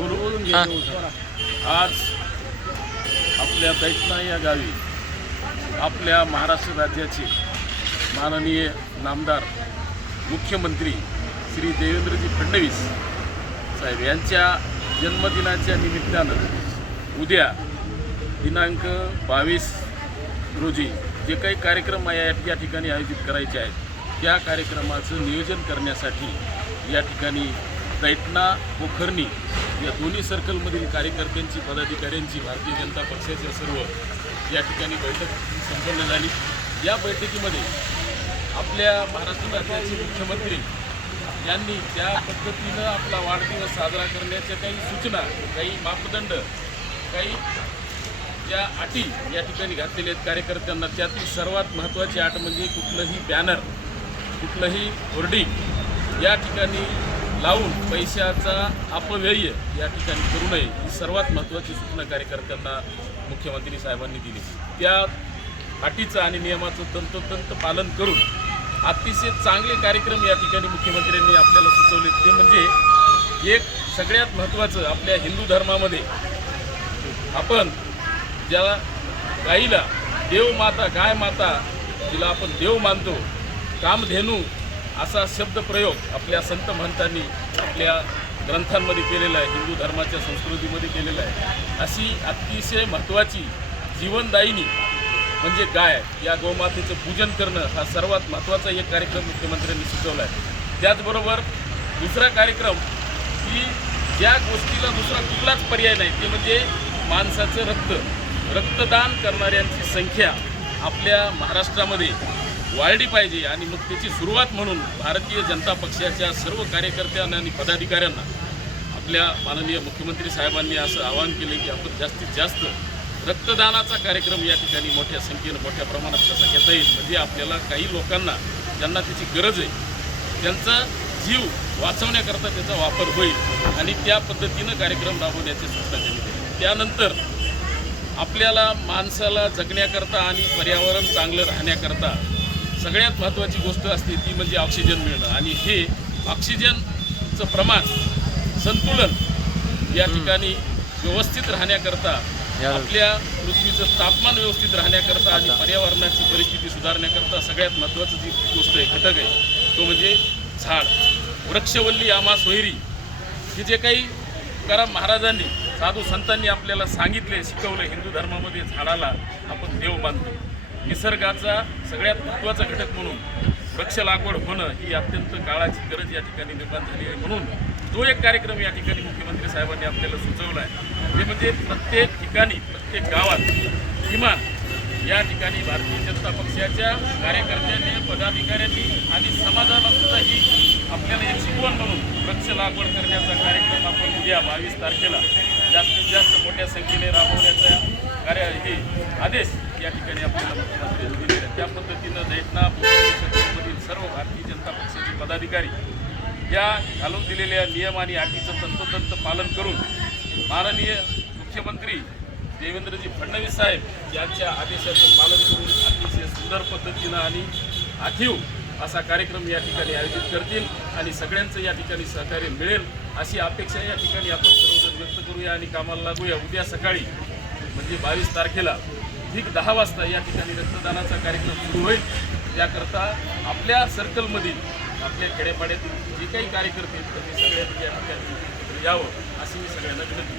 हां. आज आपल्या दैतना या गावी आपल्या महाराष्ट्र राज्याचे माननीय नामदार मुख्यमंत्री श्री देवेंद्रजी फडणवीस साहेब यांच्या जन्मदिनाच्या निमित्तानं उद्या दिनांक बावीस रोजी जे काही कार्यक्रम या या ठिकाणी आयोजित करायचे आहेत त्या कार्यक्रमाचं नियोजन करण्यासाठी या ठिकाणी दैटना पोखरणी या दोन्ही सर्कलमधील कार्यकर्त्यांची पदाधिकाऱ्यांची भारतीय जनता पक्षाच्या सर्व या ठिकाणी बैठक संपन्न झाली. या बैठकीमध्ये आपल्या महाराष्ट्र राज्याचे मुख्यमंत्री यांनी त्या पद्धतीनं आपला वाढदिवस साजरा करण्याच्या काही सूचना काही मापदंड काही ज्या अटी या ठिकाणी घातलेल्या आहेत कार्यकर्त्यांना त्यातील सर्वात महत्त्वाची अट म्हणजे कुठलंही बॅनर कुठलंही होर्डिंग या ठिकाणी लावून पैशाचा अपव्यय या ठिकाणी करू नये ही सर्वात महत्त्वाची सूचना कार्यकर्त्यांना मुख्यमंत्री साहेबांनी दिली. त्या अटीचं आणि नियमाचं तंतोतंत पालन करून अतिशय चांगले कार्यक्रम या ठिकाणी मुख्यमंत्र्यांनी आपल्याला सुचवले ते म्हणजे एक सगळ्यात महत्त्वाचं आपल्या हिंदू धर्मामध्ये आपण ज्याला गाईला देव माता गाय माता जिला आपण देव मानतो कामधेनू असा शब्दप्रयोग आपल्या संत महंतांनी आपल्या ग्रंथांमध्ये केलेला आहे हिंदू धर्माच्या संस्कृतीमध्ये केलेला आहे. अशी अतिशय महत्त्वाची जीवनदायिनी म्हणजे गाय या गोमातेचं पूजन करणं हा सर्वात महत्त्वाचा एक कार्यक्रम मुख्यमंत्र्यांनी सुचवला आहे. त्याचबरोबर दुसरा कार्यक्रम की ज्या गोष्टीला दुसरा कुठलाच पर्याय नाही ते म्हणजे माणसाचं रक्त. रक्तदान करणाऱ्यांची संख्या आपल्या महाराष्ट्रामध्ये वाढली पाहिजे आणि मग त्याची सुरुवात म्हणून भारतीय जनता पक्षाच्या सर्व कार्यकर्त्यांना आणि पदाधिकाऱ्यांना आपल्या माननीय मुख्यमंत्री साहेबांनी असं आवाहन केले की आपण जास्तीत जास्त रक्तदानाचा कार्यक्रम या ठिकाणी मोठ्या संख्येनं मोठ्या प्रमाणात कसा घेता येईल. म्हणजे आपल्याला काही लोकांना ज्यांना त्याची गरज आहे त्यांचा जीव वाचवण्याकरता त्याचा वापर होईल आणि त्या पद्धतीनं कार्यक्रम राबवण्याची सूचना केली त्यानंतर आपल्याला माणसाला जगण्याकरता आणि पर्यावरण चांगलं राहण्याकरता सगळ्यात महत्त्वाची गोष्ट असते ती म्हणजे ऑक्सिजन मिळणं. आणि हे ऑक्सिजनचं प्रमाण संतुलन या ठिकाणी व्यवस्थित राहण्याकरता आपल्या पृथ्वीचं तापमान व्यवस्थित राहण्याकरता आणि पर्यावरणाची परिस्थिती सुधारण्याकरता सगळ्यात महत्त्वाचं जी गोष्ट आहे घटक आहे तो म्हणजे झाड. वृक्षवल्ली आमा सोयरी हे जे काही तुकाराम महाराजांनी साधू संतांनी आपल्याला सांगितले शिकवलं हिंदू धर्मामध्ये झाडाला आपण देव मानतो निसर्गाचा सगळ्यात महत्त्वाचा घटक म्हणून वृक्ष लागवड होणं ही अत्यंत काळाची गरज या ठिकाणी निर्माण झाली आहे. म्हणून तो एक कार्यक्रम या ठिकाणी मुख्यमंत्री साहेबांनी आपल्याला सुचवला आहे ते म्हणजे प्रत्येक ठिकाणी प्रत्येक गावात किमान या ठिकाणी भारतीय जनता पक्षाच्या कार्यकर्त्यांनी पदाधिकाऱ्यांनी आणि समाजाला सुद्धा ही आपल्याला एक शिकवण म्हणून वृक्ष लागवड करण्याचा कार्यक्रम आपण उद्या बावीस तारखेला जास्तीत जास्त मोठ्या संख्येने राबवण्याचा कार्य हे आदेश या ठिकाणी आपल्याला मुख्यमंत्र्यांनी दिलेले आहेत त्या पद्धतीनं दैटना मधील सर्व भारतीय जनता पक्षाचे पदाधिकारी या घालून दिलेल्या नियम आणि अटीचं तंतोतंत पालन करून माननीय मुख्यमंत्री देवेंद्रजी फडणवीस साहेब यांच्या आदेशाचं पालन करून अतिशय सुंदर पद्धतीनं आणि आखीव असा कार्यक्रम या ठिकाणी आयोजित करतील आणि सगळ्यांचं या ठिकाणी सहकार्य मिळेल अशी अपेक्षा या ठिकाणी आपण सर्वजण व्यक्त करूया आणि कामाला लागूया. उद्या सकाळी म्हणजे बावीस तारखेला ठीक दहा वाजता या ठिकाणी रक्तदानाचा कार्यक्रम सुरू होईल. त्याकरता आपल्या सर्कलमधील आपल्या खेडेपाड्यातील जे काही कार्यकर्ते आहेत तर ते सगळ्या या यावं अशी मी सगळ्यांना विनंती